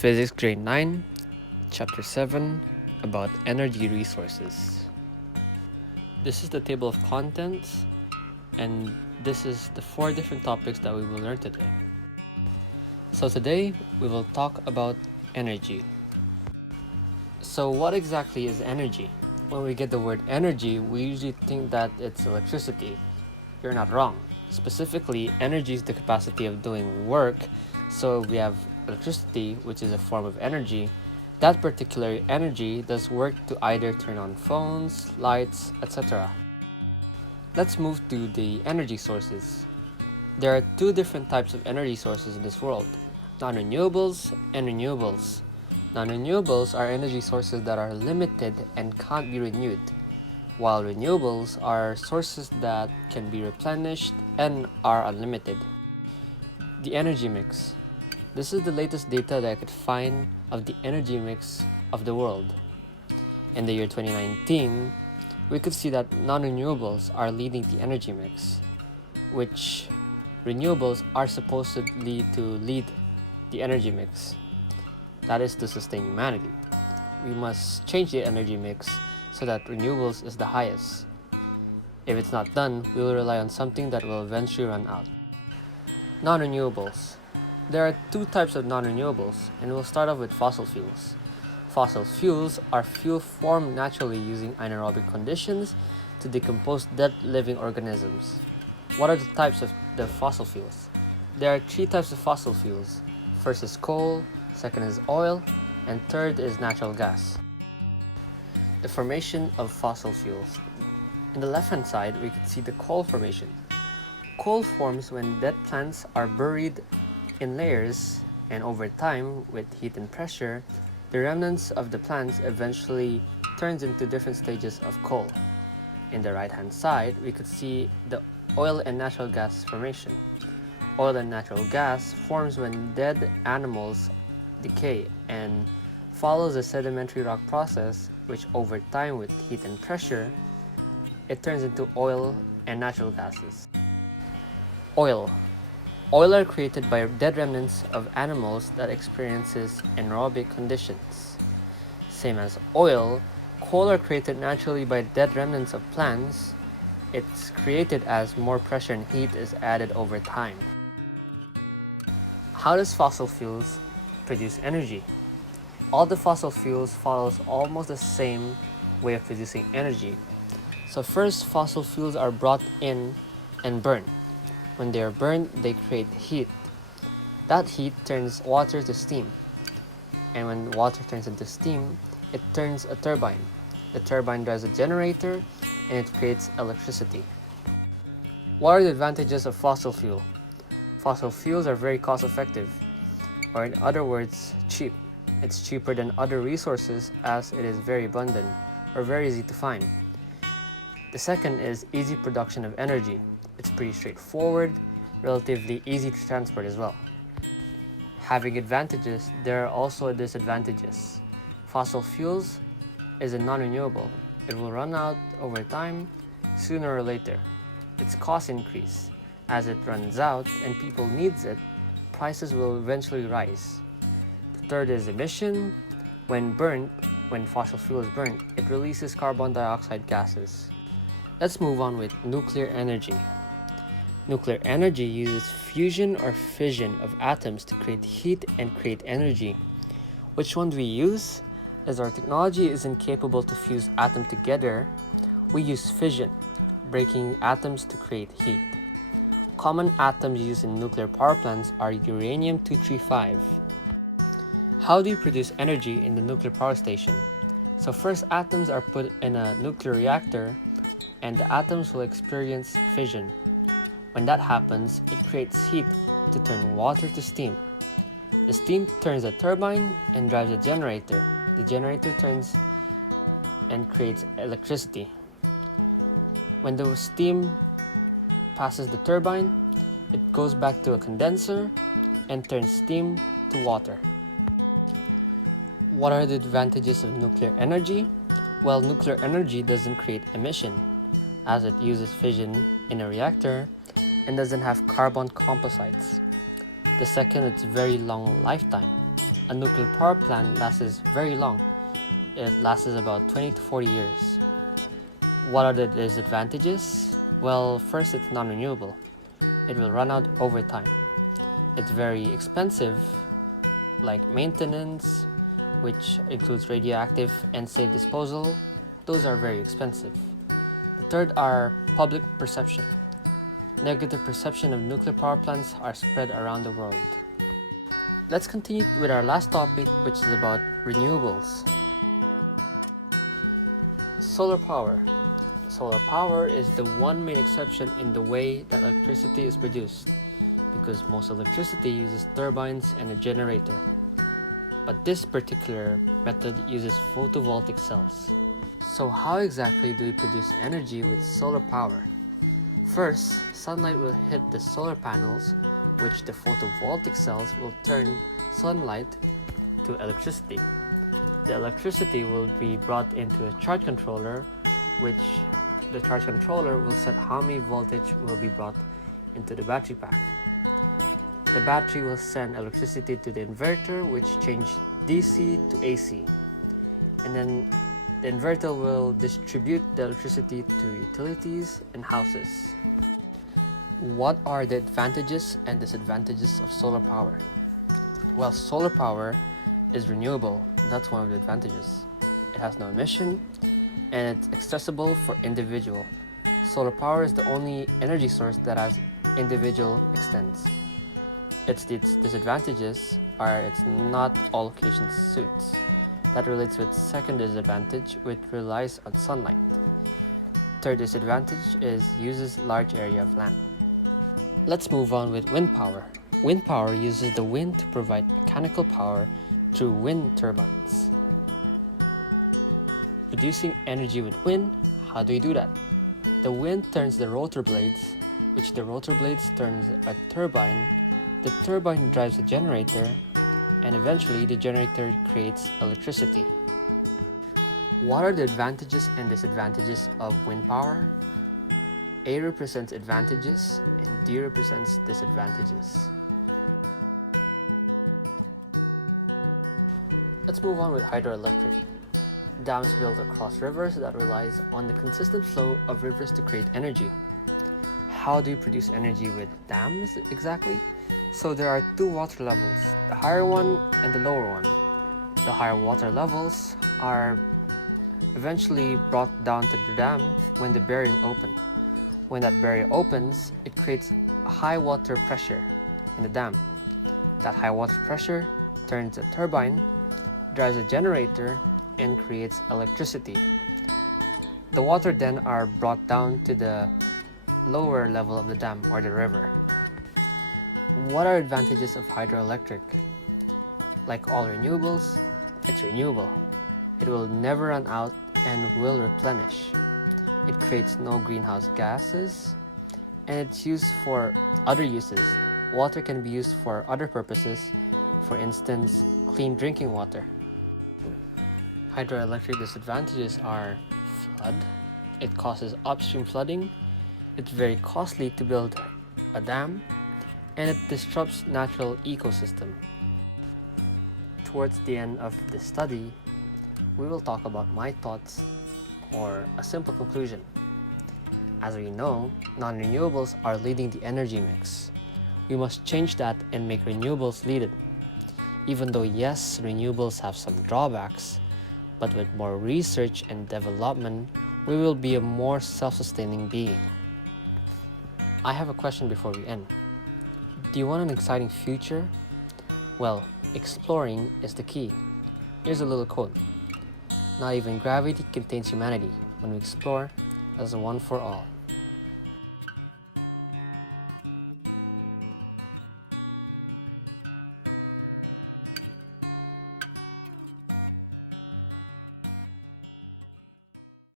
Physics Grade 9, Chapter 7, about energy resources. This is the table of contents, and this is the 4 different topics that we will learn today. So today, we will talk about energy. So what exactly is energy? When we get the word energy, we usually think that it's electricity. You're not wrong. Specifically, energy is the capacity of doing work. So we have electricity, which is a form of energy. That particular energy does work to either turn on phones, lights, etc. Let's move to the energy sources. There are 2 different types of energy sources in this world: non-renewables and renewables. Non-renewables are energy sources that are limited and can't be renewed, while renewables are sources that can be replenished and are unlimited. The energy mix. This is the latest data that I could find of the energy mix of the world. In the year 2019, we could see that non-renewables are leading the energy mix, which renewables are supposedly to lead the energy mix. That is to sustain humanity. We must change the energy mix so that renewables is the highest. If it's not done, we will rely on something that will eventually run out. Non-renewables. There are 2 types of non-renewables, and we'll start off with fossil fuels. Fossil fuels are fuel formed naturally using anaerobic conditions to decompose dead living organisms. What are the types of the fossil fuels? There are 3 types of fossil fuels. First is coal, second is oil, and third is natural gas. The formation of fossil fuels. In the left-hand side, we can see the coal formation. Coal forms when dead plants are buried in layers, and over time, with heat and pressure, the remnants of the plants eventually turns into different stages of coal. In the right-hand side, we could see the oil and natural gas formation. Oil and natural gas forms when dead animals decay and follows a sedimentary rock process, which over time with heat and pressure, it turns into oil and natural gases. Oil. Oil are created by dead remnants of animals that experiences anaerobic conditions. Same as oil, coal are created naturally by dead remnants of plants. It's created as more pressure and heat is added over time. How does fossil fuels produce energy? All the fossil fuels follows almost the same way of producing energy. So first, fossil fuels are brought in and burned. When they are burned, they create heat. That heat turns water to steam. And when water turns into steam, it turns a turbine. The turbine drives a generator and it creates electricity. What are the advantages of fossil fuel? Fossil fuels are very cost effective, or in other words, cheap. It's cheaper than other resources as it is very abundant or very easy to find. The second is easy production of energy. It's pretty straightforward, relatively easy to transport as well. Having advantages, there are also disadvantages. Fossil fuels is a non-renewable. It will run out over time, sooner or later. Its costs increase. As it runs out and people needs it, prices will eventually rise. The third is emission. When fossil fuel is burnt, it releases carbon dioxide gases. Let's move on with nuclear energy. Nuclear energy uses fusion or fission of atoms to create heat and create energy. Which one do we use? As our technology isn't capable to fuse atoms together, we use fission, breaking atoms to create heat. Common atoms used in nuclear power plants are uranium-235. How do you produce energy in the nuclear power station? So first, atoms are put in a nuclear reactor and the atoms will experience fission. When that happens, it creates heat to turn water to steam. The steam turns a turbine and drives a generator. The generator turns and creates electricity. When the steam passes the turbine, it goes back to a condenser and turns steam to water. What are the advantages of nuclear energy? Well, nuclear energy doesn't create emission, as it uses fission in a reactor and doesn't have carbon composites. The second, it's very long lifetime, A nuclear power plant lasts very long. It lasts about 20 to 40 years. What are the disadvantages? Well, first, it's non-renewable. It will run out over time. It's very expensive, like maintenance, which includes radioactive and safe disposal. Those are very expensive. The third are public perception. Negative perception of nuclear power plants are spread around the world. Let's continue with our last topic, which is about renewables. Solar power. Solar power is the one main exception in the way that electricity is produced, because most electricity uses turbines and a generator. But this particular method uses photovoltaic cells. So how exactly do we produce energy with solar power? First, sunlight will hit the solar panels, which the photovoltaic cells will turn sunlight to electricity. The electricity will be brought into a charge controller, which the charge controller will set how many voltage will be brought into the battery pack. The battery will send electricity to the inverter, which changes DC to AC. And then the inverter will distribute the electricity to utilities and houses. What are the advantages and disadvantages of solar power? Well, solar power is renewable. That's one of the advantages. It has no emission and it's accessible for individual. Solar power is the only energy source that has individual extents. Its disadvantages are it's not all locations suits. That relates with second disadvantage, which relies on sunlight. Third disadvantage is uses large area of land. Let's move on with wind power. Wind power uses the wind to provide mechanical power through wind turbines. Producing energy with wind, how do we do that? The wind turns the rotor blades, which the rotor blades turns a turbine. The turbine drives a generator, and eventually the generator creates electricity. What are the advantages and disadvantages of wind power? A represents advantages and D represents disadvantages. Let's move on with hydroelectric. Dams built across rivers that relies on the consistent flow of rivers to create energy. How do you produce energy with dams exactly? So there are two water levels, the higher one and the lower one. The higher water levels are eventually brought down to the dam when the barrier is open. When that barrier opens, it creates high water pressure in the dam. That high water pressure turns a turbine, drives a generator, and creates electricity. The water then are brought down to the lower level of the dam or the river. What are advantages of hydroelectric? Like all renewables, it's renewable. It will never run out and will replenish. It creates no greenhouse gases, and it's used for other uses. Water can be used for other purposes, for instance, clean drinking water. Hydroelectric disadvantages are flood. It causes upstream flooding. It's very costly to build a dam, and it disrupts natural ecosystem. Towards the end of this study, we will talk about my thoughts or a simple conclusion. As we know, non-renewables are leading the energy mix. We must change that and make renewables lead it. Even though yes, renewables have some drawbacks, but with more research and development, we will be a more self-sustaining being. I have a question before we end. Do you want an exciting future? Well, exploring is the key. Here's a little quote. Not even gravity contains humanity. When we explore, as a one for all.